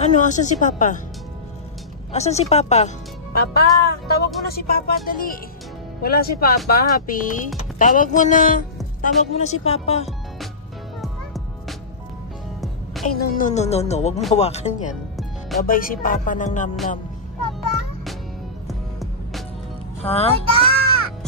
Ano? Asan si Papa? Asan si Papa? Papa! Tawag mo na si Papa, dali. Wala si Papa, Happy. Tawag mo na. Tawag mo na si Papa. Ay, no. Huwag mo hawakan yan. Gabay si Papa ng nam-nam. Papa? Ha?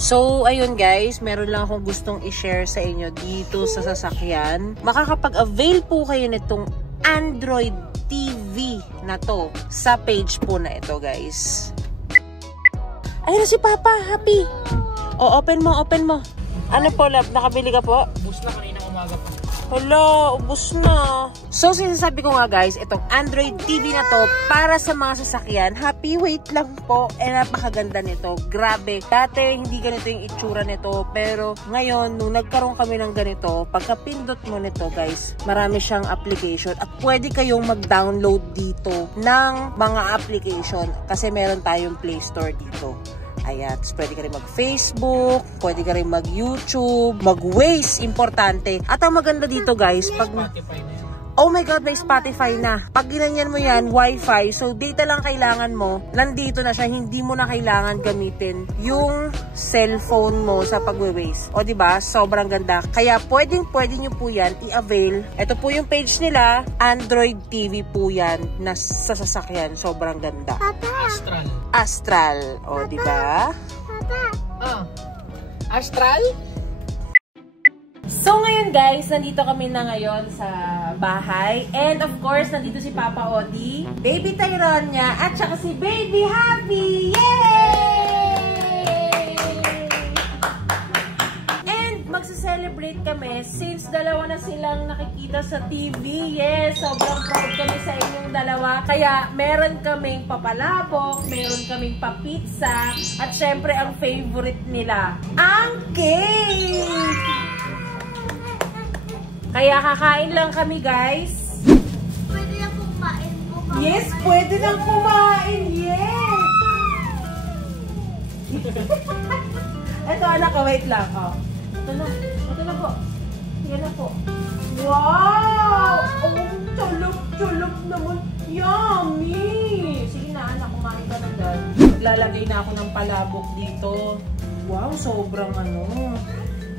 So, ayun guys, meron lang akong gustong i-share sa inyo dito sa sasakyan. Makakapag-avail po kayo nitong Android TV na to sa page po na ito, guys. Ayun na si Papa, Happy. O, open mo. Ano po, love? Nakabili ka po? Ubus na kaninang umaga po. Hala, ubos na. So, sinasabi ko nga guys, itong Android TV na to para sa mga sasakyan. Happy, wait lang po. Napakaganda nito. Grabe. Dati, hindi ganito yung itsura nito. Pero, ngayon, nung nagkaroon kami ng ganito, pagka-pindot mo nito guys, marami siyang application. At pwede kayong mag-download dito ng mga application. Kasi meron tayong Play Store dito. Ayan, pwede ka rin mag-Facebook, pwede ka rin mag-YouTube, mag-Waze, importante. At ang maganda dito guys, pag... Spotify na yan. Oh my God, may Spotify na. Pag ginanyan mo yan, Wi-Fi, so data lang kailangan mo, nandito na siya, hindi mo na kailangan gamitin yung cellphone mo sa pag-Waze. O diba, sobrang ganda. Kaya pwede nyo po yan i-avail. Ito po yung page nila, Android TV po yan, na sa sasakyan. Sobrang ganda. Astral. Astral, o diba? Ah. Astral? So ngayon guys, nandito kami na ngayon sa bahay. And of course, nandito si Papa Odi, Baby Tyron niya, at saka si Baby Happy! Yay! And magsa-celebrate kami since dalawa na silang nakikita sa TV. Yes, sobrang proud kami sa inyong dalawa. Kaya meron kaming papalabok, meron kaming papizza, at syempre ang favorite nila, ang cake! Kaya kakain lang kami, guys. Pwede na kumain po. Yes, pwede nang kumain. Yes! Ito, anak, wait lang. Oh. Ito na po. Yan na po. Wow! Oh, chulop naman. Yummy! Sige na, anak, kumain ka na dyan. Maglalagay na ako ng palabok dito. Wow, sobrang ano.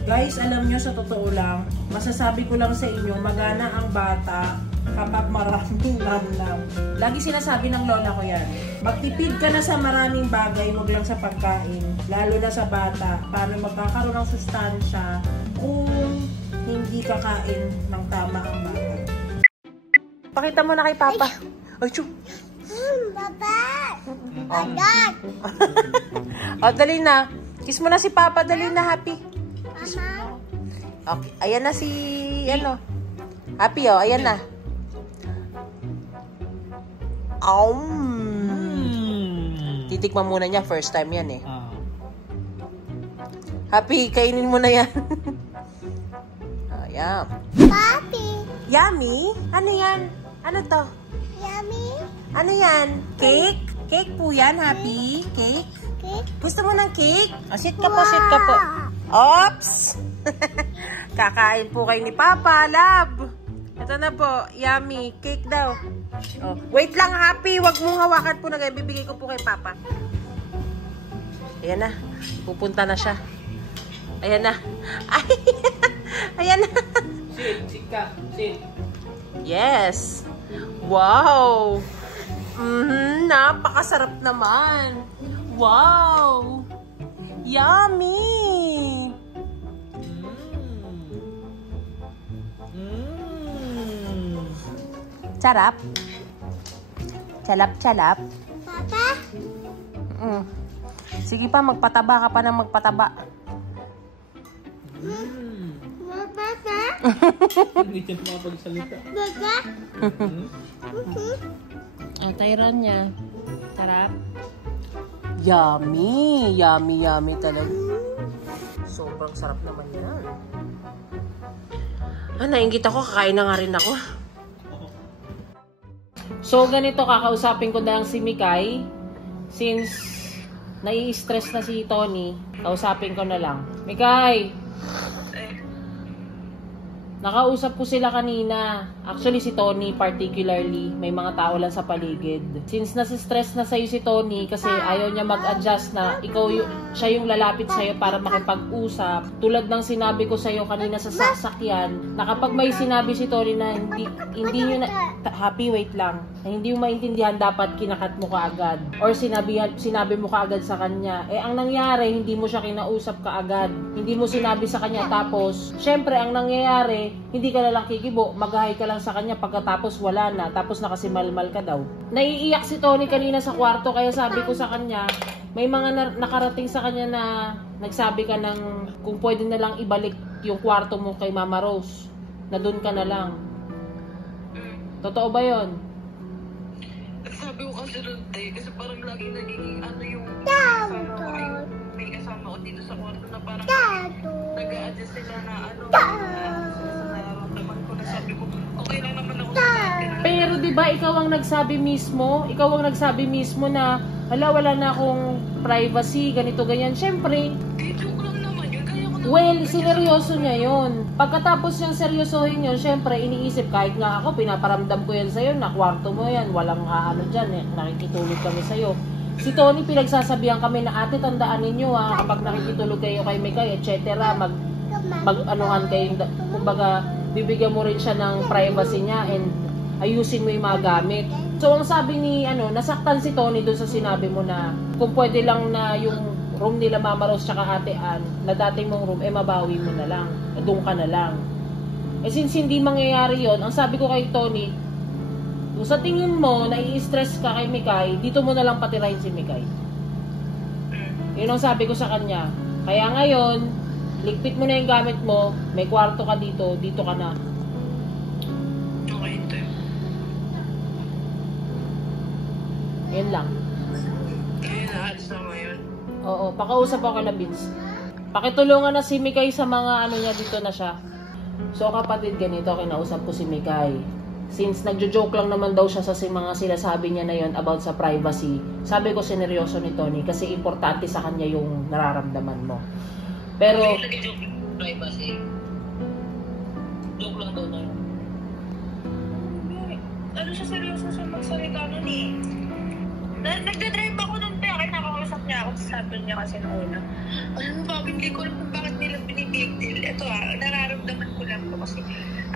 Guys, alam nyo, sa totoo lang, masasabi ko lang sa inyo, magana ang bata kapag maraming nam-nam. Lagi sinasabi ng lola ko yan. Magtipid ka na sa maraming bagay, wag lang sa pagkain. Lalo na sa bata, para magkakaroon ng sustansya kung hindi kakain ng tama ang bata. Pakita mo na kay Papa. Ay, chum. Papa! Agad! O, dali na. Kiss mo na si Papa, dali na, Happy. Mama? Okay, ayan na si, ano, Happy, oh, ayan na. Titikman muna niya, first time yan eh. Happy, kainin mo na yan. Ayan. Papi! Yummy? Ano yan? Ano to? Yummy? Ano yan? Cake? Cake po yan, Happy? Cake? Cake? Gusto mo ng cake? Oh, sit ka po, sit ka po. Oops! Kakain po kayo ni Papa, love. Ito na po, yummy. Cake daw. Oh, wait lang, Happy. Wag mong hawakan po na ganyan. Bibigay ko po kay Papa. Ayan na. Pupunta na siya. Ayan na. Ay, ayan na. Sit ka. Sit. Yes. Wow. Napakasarap naman. Wow. Yummy. Sarap. Chalap. Papa? Sige pa, magpataba ka pa ng magpataba. Papa? Hindi siya makapagsalita. Papa? Tyron niya. Sarap. Yummy. Yummy talaga. Sobrang sarap naman yan. Nainggit ako. Kakain na nga rin ako. So, ganito, kakausapin ko na lang si Mikay. Since nai-stress na si Tony, kausapin ko na lang. Mikay! Nakausap ko sila kanina. Actually, si Tony particularly, may mga tao lang sa paligid. Since nasistress na sa'yo si Tony kasi ayaw niya mag-adjust na siya yung lalapit sa'yo para makipag-usap. Tulad ng sinabi ko sa'yo kanina sa sasakyan, na kapag may sinabi si Tony na hindi nyo na, happy, wait lang, na hindi mo maintindihan, dapat kinakat mo kaagad. Or sinabi mo kaagad sa kanya. Ang nangyari, hindi mo siya kinausap kaagad. Hindi mo sinabi sa kanya, tapos, syempre, ang nangyayari, hindi ka na lang kikibo, mag-hi ka lang sa kanya, pagkatapos wala na, tapos nakasimalmal ka daw. Naiiyak si Tony kanina sa kwarto, kaya sabi ko sa kanya, may mga nakarating sa kanya na nagsabi ka ng kung pwede na lang ibalik yung kwarto mo kay Mama Rose, na doon ka na lang. Totoo ba yon? Sabi ko kasi nun, kasi parang lagi naging yung kasama ko, may kasama ko dito sa kwarto na parang nag-a-adjust sila na nararamdaman ko na sabi ko, okay lang naman ako sa akin. Pero di ba ikaw ang nagsabi mismo na wala na akong privacy, ganito ganyan. Syempre, Joke lang naman yun, kaya ko well, sineryoso niya yun. Pagkatapos yung seryosohin yun, syempre iniisip, kahit nga ako, pinaparamdam ko yan sa'yo, na kwarto mo yan, walang ano dyan, nakikitulog kami sa'yo. Si Tony, pinagsasabihan kami na, ate, tandaan ninyo kapag nakikitulog kayo kay Mikay, etc., mag-anuhan kayo, kumbaga, bibigyan mo rin siya ng privacy niya and ayusin mo yung mga gamit. So, ang sabi ni, nasaktan si Tony doon sa sinabi mo na kung pwede lang na yung room nila Mama Rose tsaka Ate Ann, na dating mong room, mabawi mo na lang. Doon ka na lang. Since hindi mangyayari yon, ang sabi ko kay Tony, kung sa tingin mo, nai-stress ka kay Mikay, dito mo na lang patirahin si Mikay. Yun ang sabi ko sa kanya. Kaya ngayon, ligpit mo na yung gamit mo, may kwarto ka dito, dito ka na. Okay, ito. Yun lang. Kaya na-ads na ngayon. Oo, pakausap ako na Vince. Pakitulungan na si Mikay sa mga ano niya, dito na siya. So kapatid, ganito, kinausap ko si Mikay. Since nagjo-joke lang naman daw siya sa mga sinasabi niya na yon about sa privacy, sabi ko sineryoso ni Tony kasi importante sa kanya yung nararamdaman mo. Pero, Joke privacy. Joke lang daw na. Ano siya, seryoso siya magsalita nun eh. Nagdadrive ako nun, kaya nakakausap niya ako, sabi niya kasi noong una. Alam mo ba, hindi ko alam kung bakit nila binibigtil. Ito nararamdaman ko lang to kasi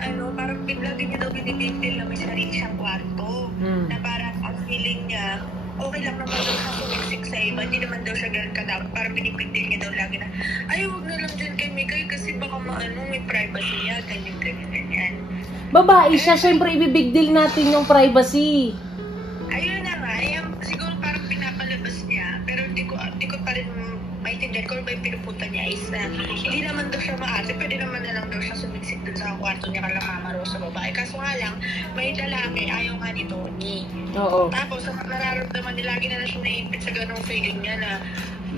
parang lagi niya daw binibigtil na may sarili siyang kwarto. Na parang ang feeling niya, okay lang naman daw siya sumiksik sa iba, hindi naman daw siya ganun kadami. Parang binibigtil niya daw lagi na, ay, huwag na lang dyan kay Mikay kasi baka may privacy niya, ganyan. babae siya, syempre ibibig deal natin yung privacy. Ayun na nga, siguro parang pinapalabas niya, pero hindi ko pa rin maintindihan ko ba yung pinupunta niya is na hindi naman daw siya maarte, pwede naman na lang daw siya sumiksik dun sa kwarto niya kala Mama Rose sa babae. Kaso nga lang, may lalaki, ayaw nga ni Tony. Oo. Tapos, ang nararamdaman niya, lagi na lang siya naiipit sa ganong feeling niya na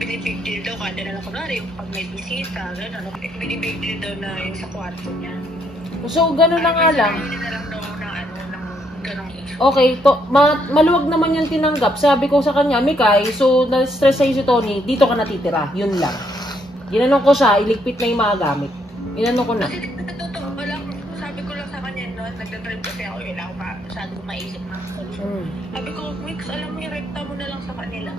binibig deal daw, kada na lang kunwari, pag may bisita, gano'n, binibig deal daw na yung sa kwarto niya. So, gano'n na nga lang. Hindi na lang daw ng ganong issue. Okay, maluwag naman yung tinanggap. Sabi ko sa kanya, Mikay, so na-stress sa'yo si Tony, dito ka natitira. Yun lang. Ginanong ko siya, iligpit na yung mga gamit. Ginanong ko na. Kasi totoo, sabi ko lang sa kanya noon, nagdadrive kasi ako, yun ako masyado maisip ng solusyon. Sabi ko, Mix, alam mo, irekta mo na lang sa kanila.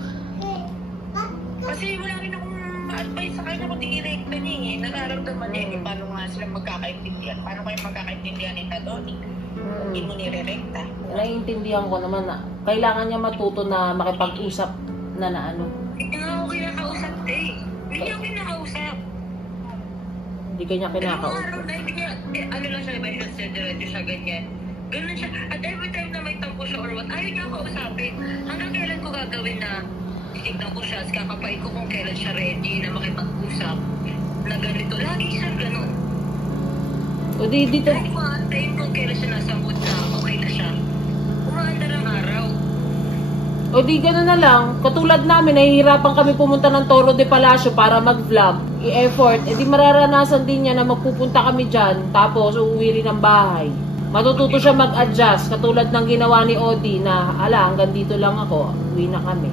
Kasi wala rin akong ma-advise sa kanya kundi irekta niya eh. Nararamdaman niya eh, paano nga sila magkakaintindihan. Paano kayo magkakaintindihan ni Tadoni? Hindi mo nirerekta. Naiintindihan ko naman na kailangan niya matuto na makipag-usap na ano. Hindi nga ako kinakausap eh. Hindi niya ako kinakausap. Hindi kanya kinakausap. Araw na hindi niya, ano lang siya, may health center, siya ganyan. Ganun siya. At every time na may tampo siya or what, ayaw niya ako kausapin. Hanggang kailan ko gagawin na titignan ko siya, kakapain ko kung kailan siya ready na makipag-usap na ganito. Lagi siya ganun. O dito. Kahit maantayin kung kailan siya nasa mood na okay na siya. Umaanda ng araw. O di gano'n na lang. Katulad namin, nahihirapan kami pumunta ng Toro de Palacio para mag-vlog. I-effort. E di mararanasan din niya na magpupunta kami dyan. Tapos uuwi rin ng bahay. Matututo siya mag-adjust. Katulad ng ginawa ni Odi na, hanggang dito lang ako. Uwi na kami.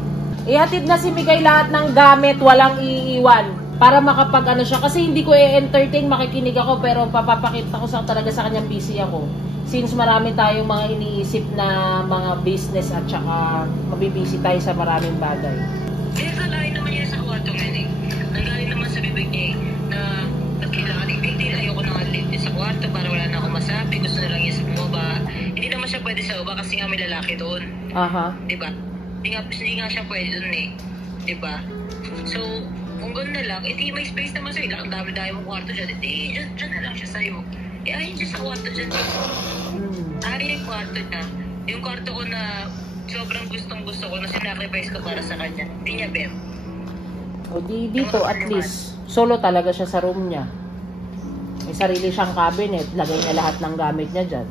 Ihatid na si Mikay lahat ng gamit. Walang iiwan. Para makapag ano siya. Kasi hindi ko entertain, makikinig ako, pero papapakita ko talaga sa kanyang busy ako. Since marami tayong mga iniisip na mga business at saka mabibisi tayo sa maraming bagay. Kaya kalahin naman niya sa kwarto ngayon eh. Nanggaling naman sa bibig niya na kailangan i-bigtil. Ayoko na nga live sa kwarto para wala na akong masabi. Gusto na lang niya sa baba. Hindi naman siya pwede sa baba kasi nga may lalaki doon. Aha. Diba? Hindi nga siya pwede doon eh. Diba? So, kung gano'n na lang, may space naman sa'yo. Ang dami-dami mong kwarto dyan. Dyan na lang siya sa'yo. Ayun siya sa kwarto dyan. Yung kwarto niya. Yung kwarto ko na sobrang gustong-gusto ko na sinacrifice ko para sa kanya. Hindi niya bet. O dito at least, solo talaga siya sa room niya. May sarili siyang cabinet. Lagay niya lahat ng gamit niya dyan.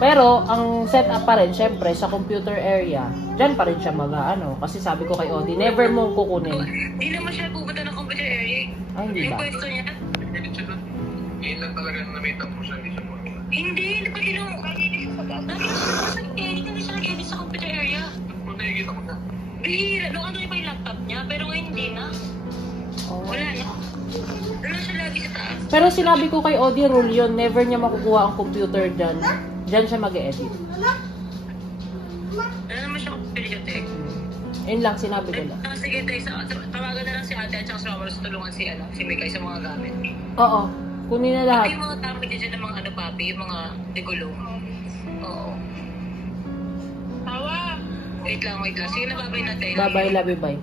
Pero, ang setup pa rin, syempre, sa computer area, dyan pa rin siya mag-ano. Kasi sabi ko kay Odi, never mo kukunin. Hindi naman siya pupunta ng computer area. Ay, hindi Yung ba? pwesto niya. Ngayon lang talaga namita mo siya, hindi siya mo. Hindi pati nung kaginis sa pagkakas. Hindi siya nag-edit sa computer area. Kung nakikita ko na. Bihira. Nung ano pa yung laptop niya, pero ngayon hindi na. Oh. Wala na. Wala siya lagi sa taas. Pero sinabi ko kay Odi, rule yun, never niya makukuha ang computer dyan. Dyan siya mag-edit. Wala naman siya computer dyan, eh. Yun lang, sinabi ko lang. Sige, tawagan na lang si ate at saka sa mga tulungan si Mikay sa mga gamit. Oo, kunin na lahat. Pati yung mga gamit niya dyan ng mga ano, papi, yung mga digulong. Oo. Tawa! Wait lang. Sige na, babay na tayo. Bye-bye, love you, bye.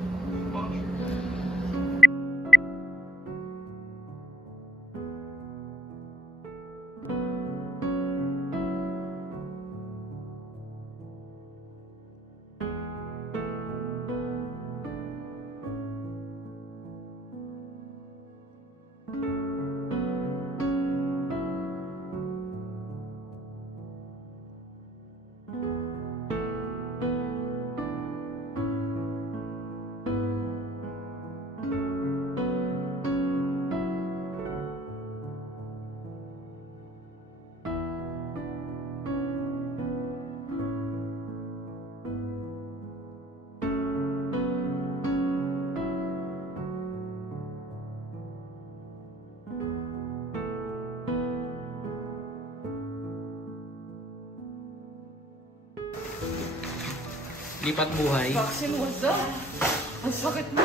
Lipat buhay. Ang sakit mo.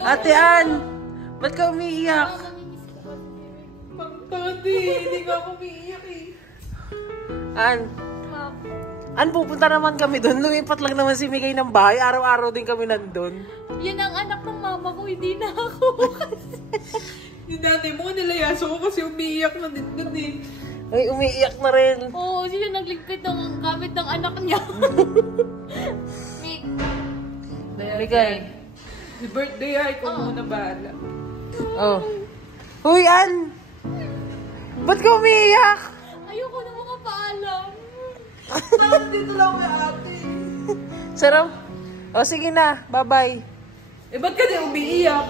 Ate Ann, ba't ka umiiyak? Pagtadi, hindi ka ako umiiyak eh. Ann, pupunta naman kami doon. Lumipat lang naman si Mikay ng bahay. Araw-araw din kami nandun. Yan ang anak ng mama ko, hindi na ako. Yung nanay mo, nilayaso ko kasi umiiyak na din doon eh. Ay, umiiyak na rin. Oo, siya nagligpit ng gamit ng anak niya. Mikay. Si birthday ay kung muna bahala. Oh. Huy, Ann! Ba't ka umiiyak? Ayoko na makapaalam. Bakit dito lang kay ate? Sarap. O, sige na. Bye-bye. Eh, ba't ka din umiiyak?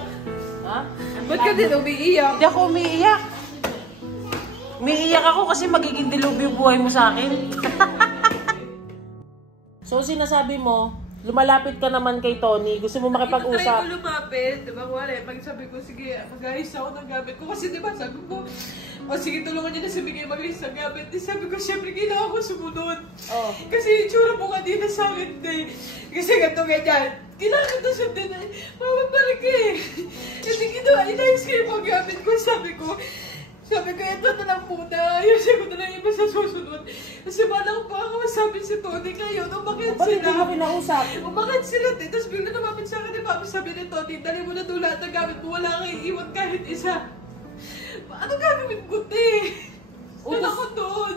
Ha? Ba't ka din umiiyak? Hindi ako umiiyak. Umiiyak ako kasi magiging dilubyo yung buhay mo sa akin. So, sinasabi mo, lumalapit ka naman kay Tony. Gusto mo Try makipag-usap. ko lumapit. Diba, wala. Pag sabi ko, sige, mag-ayos ako ng gamit ko. Kasi diba, sabi ko, o sige, tulungan niya na si Miguel mag-ayos ng gamit. Di sabi ko, syempre, kailangan ko sumunod. Oh. Kasi yung tsura mo kanina sa akin, day. Kasi ganito ganyan. Kailangan ko na sundin na, mamabalik eh. Kasi inayos ko yung mga gamit ko. Sabi ko, ito na lang muna. Ayusin ko na lang iba sa susunod. Kasi malang pa ako sabi si Tony ngayon, umakit Bakit sila. hindi mo kinausap? Umakit sila din. Tapos bigla lumapit sa akin ni Papi, sabi ni Tony, dali mo na doon lahat ng gamit mo. Wala kang iiwan kahit isa. Ano gagawin ko, te? Wala ko doon.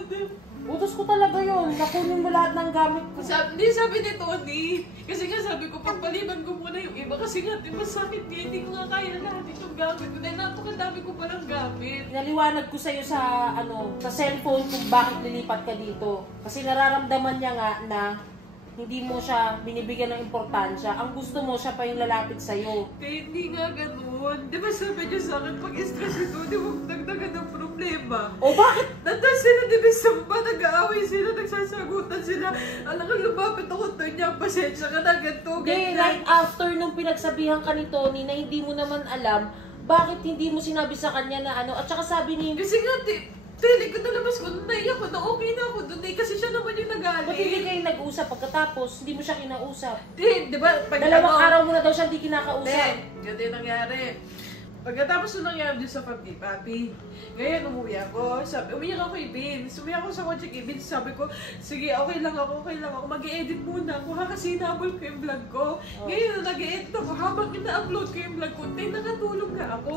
Utos ko talaga yun. Nakunin mo lahat ng gamit ko. Sabi ni Tony. Kasi nga sabi ko, pagpaliban ko muna yung iba. Kasi nga, di ba sakit nga, hindi ko nga kaya lahat itong gamit ko. Dahil napakadami ko palang gamit. Naliwanag ko sa'yo sa, sa cellphone kung bakit lilipat ka dito. Kasi nararamdaman niya nga na hindi mo siya binibigyan ng importansya. Ang gusto mo, siya pa yung lalapit sa'yo. Kaya hindi nga ganun. Di ba sabi niyo sa akin, pag stress ito, di ba dagdagan ng problema? O bakit? Nandun sila, di ba sa baba, nag-aaway sila, sasagutan sila. Alam ka, lumapit ako to niya, pasensya ka na, ganito, Hindi, right after nung pinagsabihan ka ni Tony na hindi mo naman alam, bakit hindi mo sinabi sa kanya na ano, at saka sabi ni... Kasi nga, tili ko nalabas ko, naiyak ko na okay na ako doon kasi siya naman yung nag-aalit. Ba't hindi kayo nag-usap pagkatapos? Hindi mo siya kinausap. Di ba? Dalawang araw mo na daw siya hindi kinakausap. Ganito yung nangyari. Pagkatapos nung nangyari dun sa papi, ngayon umuwi ako. Umiyak ako kay Vince. Umiyak ako sa kotse kay Vince. Sabi ko, sige, okay lang ako. Mag-i-edit muna ako kasi hinabol ko yung vlog ko. Ngayon, nag-i-edit ako. Habang ina-upload ko yung vlog ko, nakatulog na ako.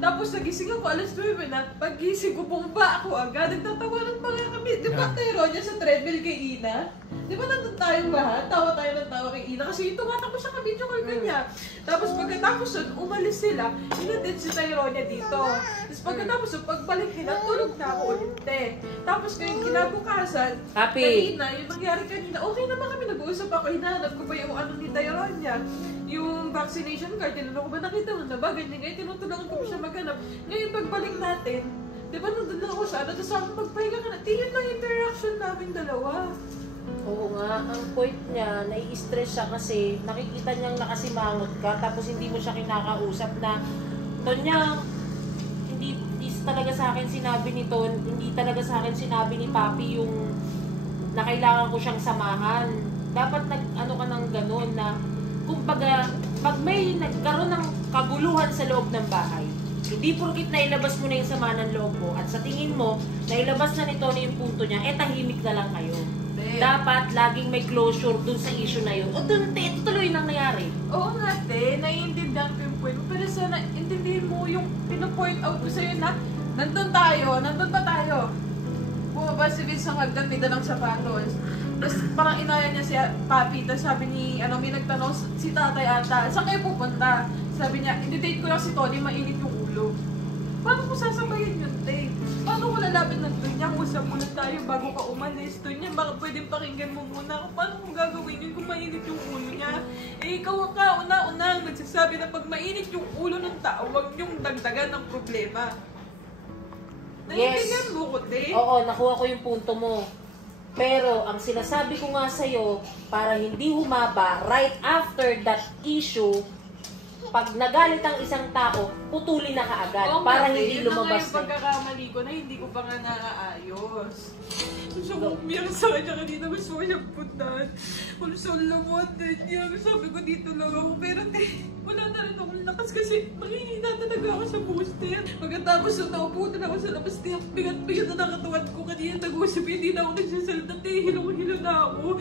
Tapos nagising ako, alas 9 na. Pag-gising ko, bumaba ako agad. Nagtatawanan pa nga kami. Di ba tayo niya sa treadmill kay Ina? Di ba nandun tayong lahat? Tawa tayo ng tawa kay Ina. Kasi ito nga tapos siya ka-video call niya. Tapos pagkatapos nun, umalis sila. Inatid si Tyronia dito. Tapos pagkatapos nun, pagbalik nila, tulog na ako ulit Tapos ngayon, kinabukasan, kanina, yung nangyari kanina, okay naman kami, nag-uusap ako, hinahanap ko pa yung ano ni Tyronia. Yung vaccination card, tinanong ko ba nakita mo na ba? Ganyan ngayon, tinutulungan ko siya maghanap. Ngayon, pagbalik natin, di ba nandun lang ako sa ano, tapos sabi magpahinga ka na, tingin lang yung interaction namin dalawa. Oo nga, ang point niya, nai-stress siya kasi nakikita niyang nakasimangot ka tapos hindi mo siya kinakausap na Tonya, hindi talaga sa akin sinabi ni Ton, hindi talaga sa akin sinabi ni Papi yung na kailangan ko siyang samahan. Dapat nag-ano ka ng gano'n na kumbaga, pag may nagkaroon ng kaguluhan sa loob ng bahay, hindi porkit nailabas mo na yung sama ng loob mo at sa tingin mo, nailabas na ni Tony yung punto niya, tahimik na lang kayo. Dapat laging may closure dun sa issue na yun. O dun, tuloy nang nangyari. Oo nga, naiintindihan ko yung point mo. Pero sana, intindihin mo yung pinapoint out ko sa'yo na nandun pa tayo. Bumaba si Vince ng hagdan, may dalang sapatos. Tapos parang inaya niya si Papi. Tapos sabi ni, may nagtanong si tatay ata, saan kayo pupunta? Sabi niya, i-date ko lang si Tony, mainit yung ulo. Paano ko sasabayin yun, te? Paano ko lalapit ng Tonya? Usap muna tayo bago ka umalis. Tonya, baka pwedeng pakinggan mo muna ako. Paano ko gagawin yun kung mainit yung ulo niya? Ikaw ka una-unang nagsasabi na pag mainit yung ulo ng tao, huwag niyong dagdagan ng problema. Naiintindihan mo ko, te? Oo, nakuha ko yung punto mo. Pero, ang sinasabi ko nga sa'yo, para hindi humaba, right after that issue, pag nagalit ang isang tao, putulin na kaagad para hindi lumabas na. Pagkakamali ko na hindi ko pa nga naaayos. Gusto ko umiyak sa kanya kanina, gusto ko siyang puntahan. Kung saan lamot niya, sabi ko dito lang ako. Pero wala na rin akong lakas kasi mahihina talaga ako sa booster. Pagkatapos na naupo na ako sa labas, bigat-bigat na nakatuwad ko. Kanina nag-usap, hindi na ako nagsasalita. Hilong-hilo na ako.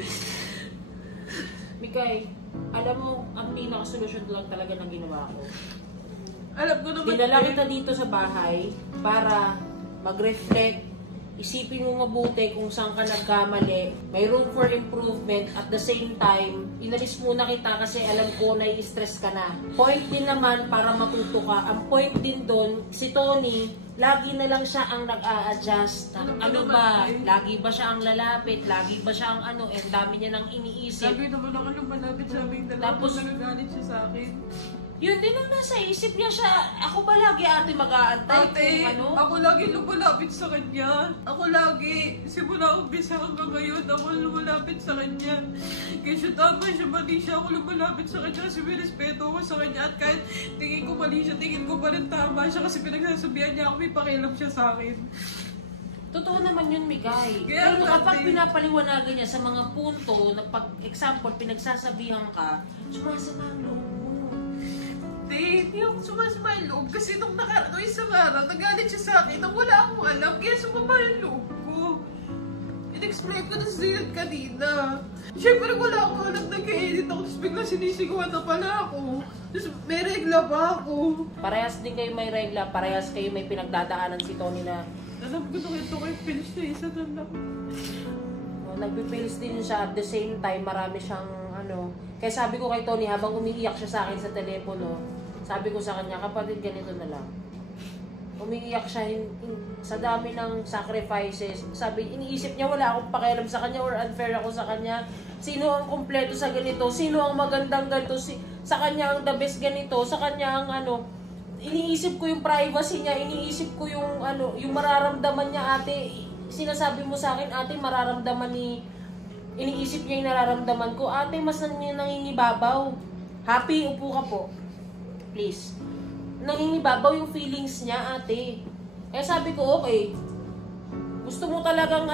Mikay, alam mo, ang pinaka-solusyon lang talaga ng ginawa ko. Alam ko naman. Dinala kita dito sa bahay para mag-reflect, isipin mo mabuti kung saan ka nagkamali, may room for improvement, at the same time, inalis muna kita kasi alam ko na i-stress ka na. Point din naman para matuto ka. Ang point din doon, si Tony, lagi na lang siya ang nag-a-adjust. Ano ba? Lagi ba siya ang lalapit? Lagi ba siya ang ano? Eh, dami niya nang iniisip. Lagi naman ako nung malapit sa aming dalawa. Tapos, nagagalit siya sa akin. Yun din ang nasa isip niya siya. Ako ba lagi ate mag-aantay kung ano? Ako lagi lumalapit sa kanya. Ako lagi, simula umpisa hanggang ngayon, ako lumalapit sa kanya. Kaya siya tama siya, mali siya, ako lumalapit sa kanya kasi may respeto ako sa kanya. At kahit tingin ko mali siya, tingin ko pa rin tama siya kasi pinagsasabihan niya ako, may pakialam siya sa akin. Totoo naman yun, Migay. Kaya Pero kapag pinapaliwanagan niya sa mga punto, na pag example, pinagsasabihan ka, sumasama ang loob mo. Hindi ako sumasama yung loob kasi nung isang araw, nagalit siya sa akin nang wala akong alam, kaya sumama yung loob ko. In-explain ko na sa Zayad kanina. Siyempre wala akong alam, nag-edit ako, tapos bigla sinisigawan na pala ako. Tapos may regla ba ako? Parehas din kayo may regla, parehas kayo may pinagdadaanan si Tony na Alam ko nung ito kayo finish na isa na lang. nagpipilis din siya at the same time marami siyang ano. Kaya sabi ko kay Tony habang umiiyak siya sa akin sa telepono, sabi ko sa kanya, kapatid ganito na lang. Umiiyak siya sa dami ng sacrifices. Sabi, iniisip niya wala akong pakialam sa kanya or unfair ako sa kanya. Sino ang kumpleto sa ganito? Sino ang magandang ganito? Sa kanya ang the best ganito? Sa kanya ang ano? Iniisip ko yung privacy niya, iniisip ko yung ano, yung mararamdaman niya ate. Sinasabi mo sa akin ate, mararamdaman ni iniisip niya yung nararamdaman ko. Ate, mas nangingibabaw. Happy, upo ka po. Please. Nangingibabaw yung feelings niya, ate. Eh sabi ko, okay. Gusto mo talagang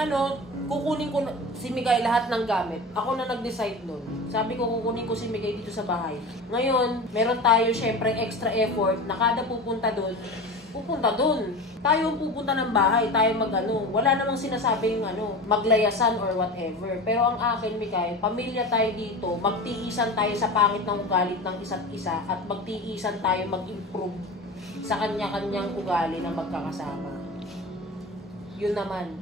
kukunin ko si Mikay lahat ng gamit. Ako na nag-decide nun. Sabi ko, kukunin ko si Mikay dito sa bahay. Ngayon, meron tayo syempre extra effort na kada pupunta dun. Tayo ang pupunta ng bahay, tayo wala namang sinasabing maglayasan or whatever. Pero ang akin, Mikay, pamilya tayo dito, magtiisan tayo sa pangit ng ugali ng isa't isa at magtiisan tayo mag-improve sa kanya-kanyang ugali na magkakasama. Yun naman.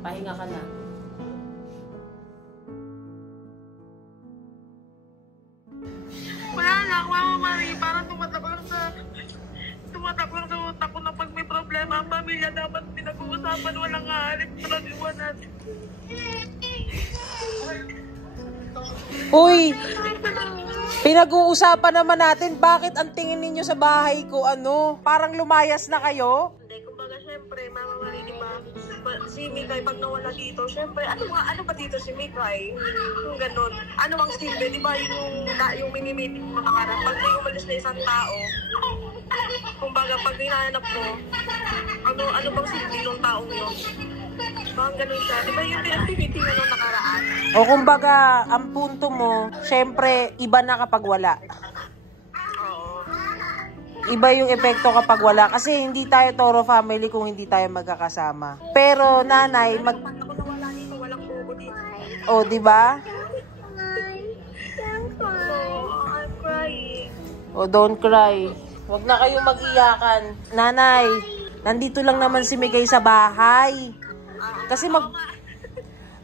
Pahinga ka na. Wala lang, Mama Marie, parang tumatak lang sa utak ko na pag may problema ang pamilya dapat pinag-uusapan, walang aalis na iwanan. Uy! Pinag-uusapan naman natin, bakit ang tingin ninyo sa bahay ko, parang lumayas na kayo? Hindi, kumbaga syempre, Mama Marie, di ba? Si Mikay pag nawala dito, syempre, ano ba dito si Mikay? Yung ganun. Ano ang silbi, di ba? Yung mini-meeting mo nakarang, pag may umalis na isang tao, kumbaga pag hinahanap mo, ano bang silbi ng taong yun? Parang ganun siya. Di ba yung pinag-meeting na nung nakaraan? O kumbaga, ang punto mo, syempre, iba na kapag wala. Iba yung epekto kapag wala. Kasi hindi tayo Toro family kung hindi tayo magkakasama. Pero nanay, Pag ako nawala dito, walang buko dito. O, di ba? I'm crying. O, don't cry. Huwag na kayong mag-iyakan. Nanay, nandito lang naman si Mikay sa bahay. Kasi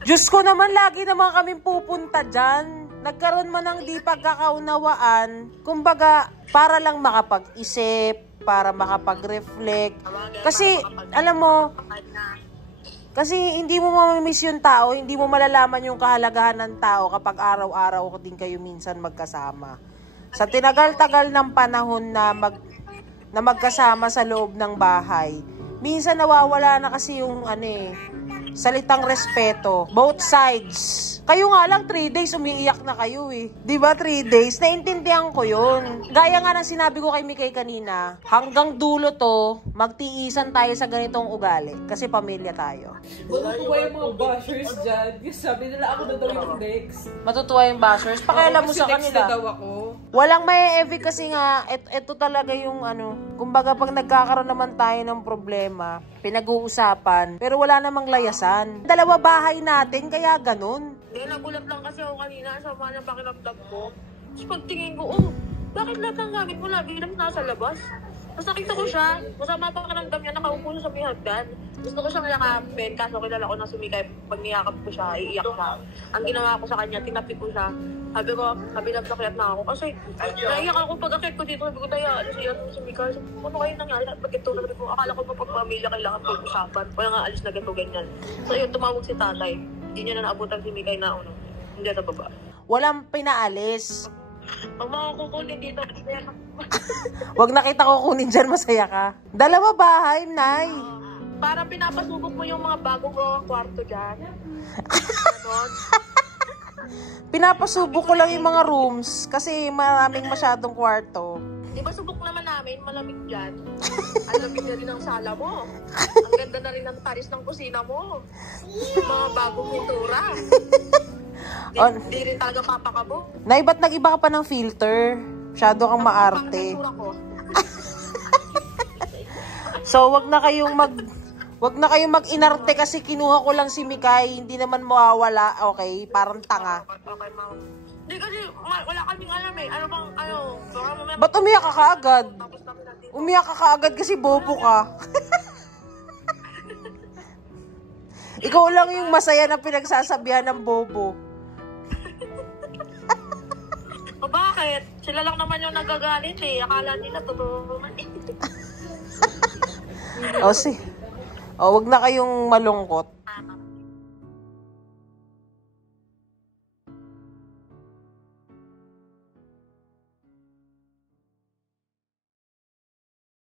Diyos ko naman, lagi naman kaming pupunta dyan. Nagkaroon man ng di pagkakaunawaan, kumbaga, para lang makapag-isip, para makapag-reflect. Kasi, alam mo, kasi hindi mo mamamiss yung tao, hindi mo malalaman yung kahalagahan ng tao kapag araw-araw din kayo minsan magkasama. Sa tinagal-tagal ng panahon na magkasama sa loob ng bahay, minsan nawawala na kasi yung salitang respeto. Both sides. Kayo nga lang 3 days umiiyak na kayo eh. 'Di ba 3 days? Naintindihan ko 'yun. Gaya nga ng sinabi ko kay Mikay kanina, hanggang dulo to, magtiisan tayo sa ganitong ugali kasi pamilya tayo. Matutuwa yung mga bashers dyan. Yung sabi nila ako na daw yung next. Matutuwa yung bashers. Pakialam mo sa Next na kanila. daw ako. Walang may evi kasi nga, ito talaga yung kumbaga pag nagkakaroon naman tayo ng problema, pinag-uusapan, pero wala namang layasan. 2 bahay natin, kaya ganun. Hindi, nagulat lang kasi ako kanina sa mga pakiramdam ko. Tapos pagtingin ko, bakit lahat ng gamit mo lagi lang nasa labas? Tapos nakita ko siya, masama pa pakiramdam niya, nakaupo siya sa may hagdan. Gusto ko siyang yakapin, kaso kilala ko na sumikay. Pag niyakap ko siya, iiyak siya. Ang ginawa ko sa kanya, tinapi ko siya. Sabi ko, nakiyak na ako. Kasi naiyak ako pag akit ko dito. Sabi ko, Daya, sumikay. Ano kayo nangyari? Bakit ito? Sabi ko, akala ko mapagpamilya kailangan pag-usapan. Wala nga alis na ganito, ganyan. So yun, tumawag si tatay. Hindi niya na naabutan si Mikay na hindi na baba. Walang pinaalis. Pag makakukunin dito, Wag na kita kukunin dyan, masaya ka. 2 bahay, Nay. parang pinapasubok mo yung mga bagong gawang kwarto dyan. Ganon. Pinapasubok ko lang yung mga rooms kasi maraming masyadong kwarto. Di ba subok naman namin, malamig dyan. Ang lamig na rin ang sala mo. Ang ganda na rin ang taris ng kusina mo. Mga bagong pintura. Di rin talaga papakabo. Nay, ba't nag-iba ka pa ng filter? Masyado kang maarte. So, wag na kayong mag-inarte kasi kinuha ko lang si Mikay. Hindi naman mawawala. Okay, parang tanga. Okay, ma'am. Hindi kasi wala kaming alam eh. Ano bang, Ba't umiyak ka kaagad? Umiyak ka kaagad kasi bobo ka. Ikaw lang yung masaya na pinagsasabihan ng bobo. O bakit? Sila lang naman yung nagagalit eh. Akala nila totoo naman eh. O, wag na kayong malungkot.